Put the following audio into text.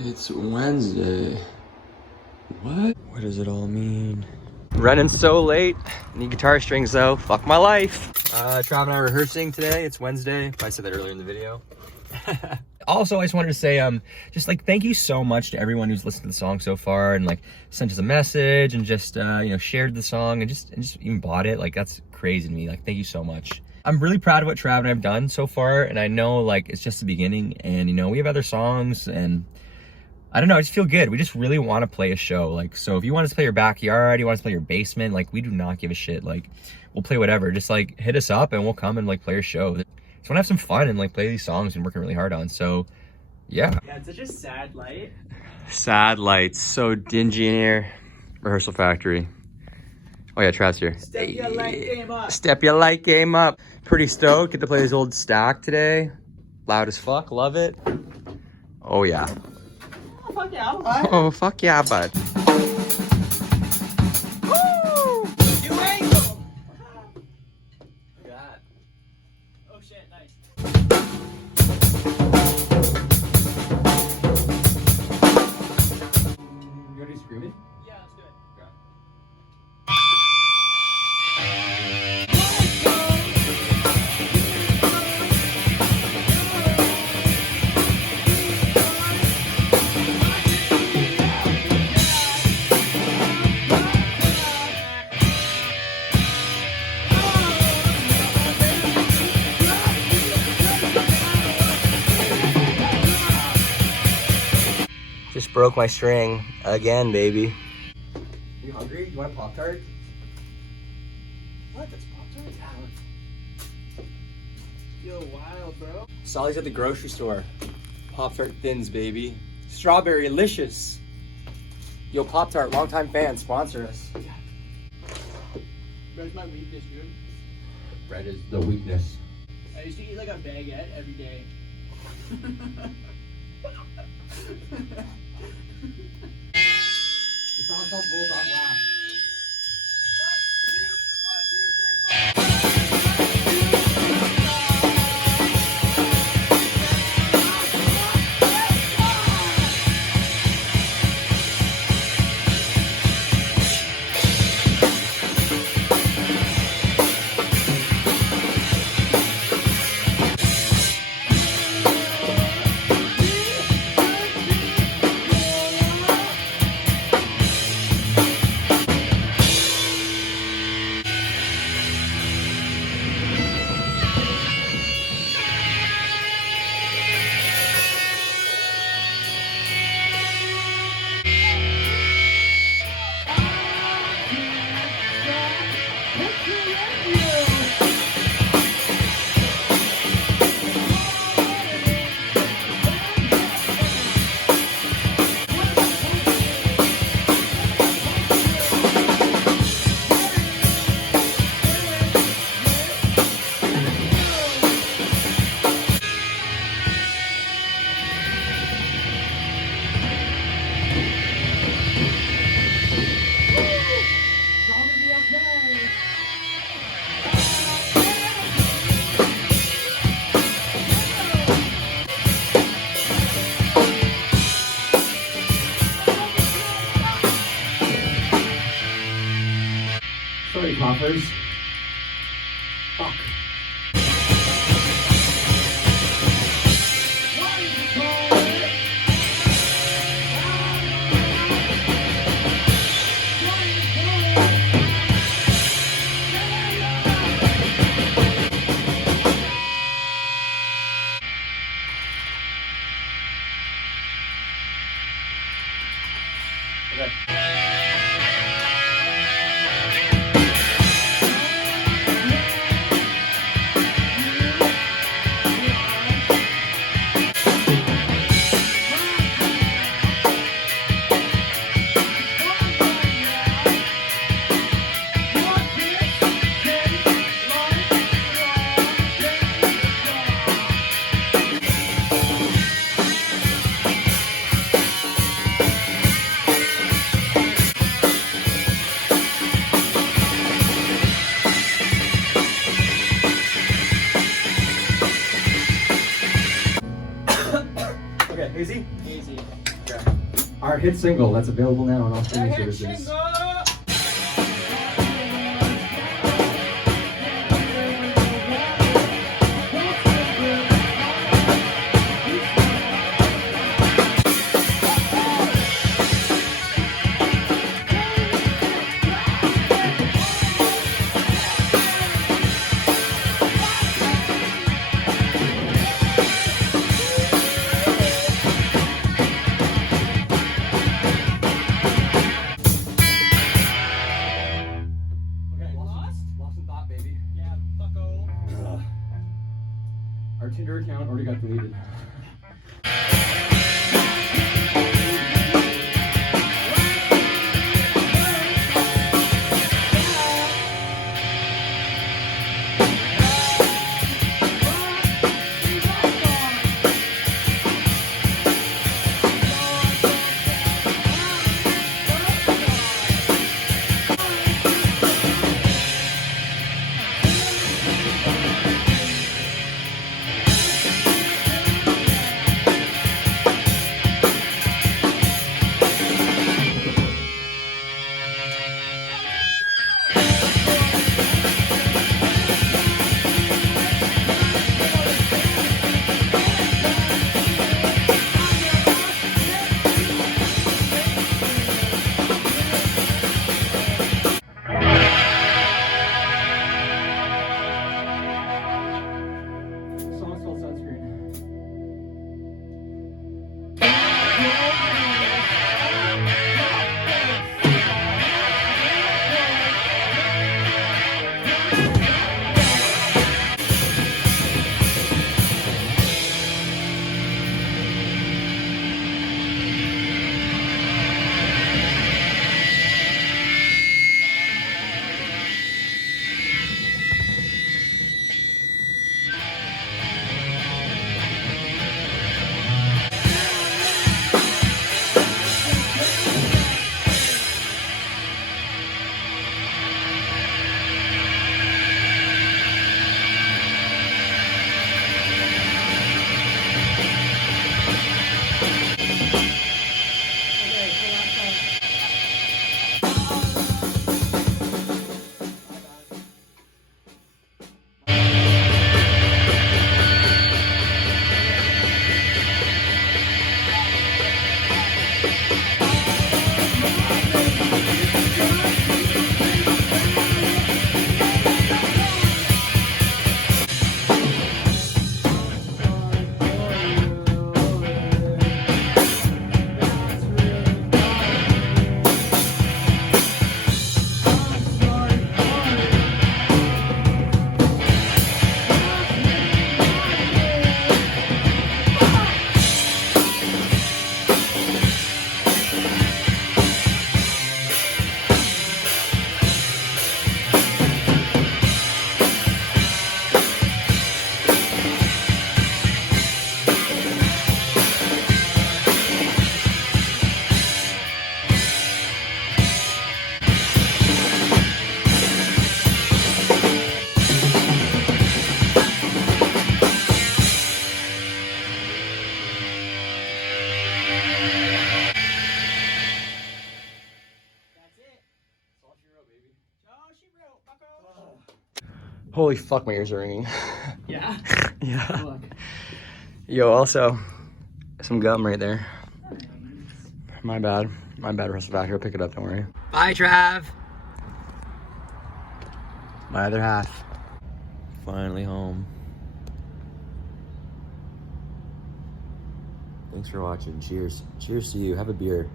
It's Wednesday. What? What does it all mean? Running so late. Need guitar strings though. Fuck my life. Trav and I are rehearsing today. It's Wednesday. I said that earlier in the video. Also, I just wanted to say, just like thank you so much to everyone who's listened to the song so far and like sent us a message and just you know, shared the song and just even bought it. Like that's crazy to me. Like thank you so much. I'm really proud of what Trav and I have done so far, and I know like it's just the beginning, and you know we have other songs, and I don't know, I just feel good. We just really want to play a show. Like, so if you want us to play your backyard, you want us to play your basement, like we do not give a shit. Like we'll play whatever. Just like hit us up and we'll come and like play a show. Just want to have some fun and like play these songs and working really hard on. So yeah. Yeah, it's such a sad light. Sad lights, so dingy in here. Rehearsal factory. Oh yeah, Trav's here. Step your light game up. Step your light game up. Pretty stoked. Get to play this old stack today. Loud as fuck. Love it. Oh yeah. Oh, fuck yeah, bud. Oh fuck yeah, bud. Woo! You angle! Look at that. Oh shit, nice. You already screaming? Yeah, let's do it. Just broke my string again, baby. You hungry? You want a Pop-Tart? What? That's Pop-Tart? Yo, wild, bro. Saw these at the grocery store. Pop-Tart Thins, baby. Strawberry Licious. Yo, Pop-Tart, longtime fan, sponsor us. Bread's my weakness, dude. Bread is the weakness. I used to eat like a baguette every day. The song's called Bulldog Laugh. Sorry, coffers. Fuck. Okay, easy? Easy. Okay. Our hit single that's available now on all streaming services. Our Tinder account already got deleted. Song's called Sunscreen. Holy fuck, my ears are ringing. Yeah? Yeah. Look. Yo, also, some gum right there. My bad. My bad, Russell. Back here, pick it up, don't worry. Bye, Trav. My other half. Finally home. Thanks for watching. Cheers. Cheers to you. Have a beer.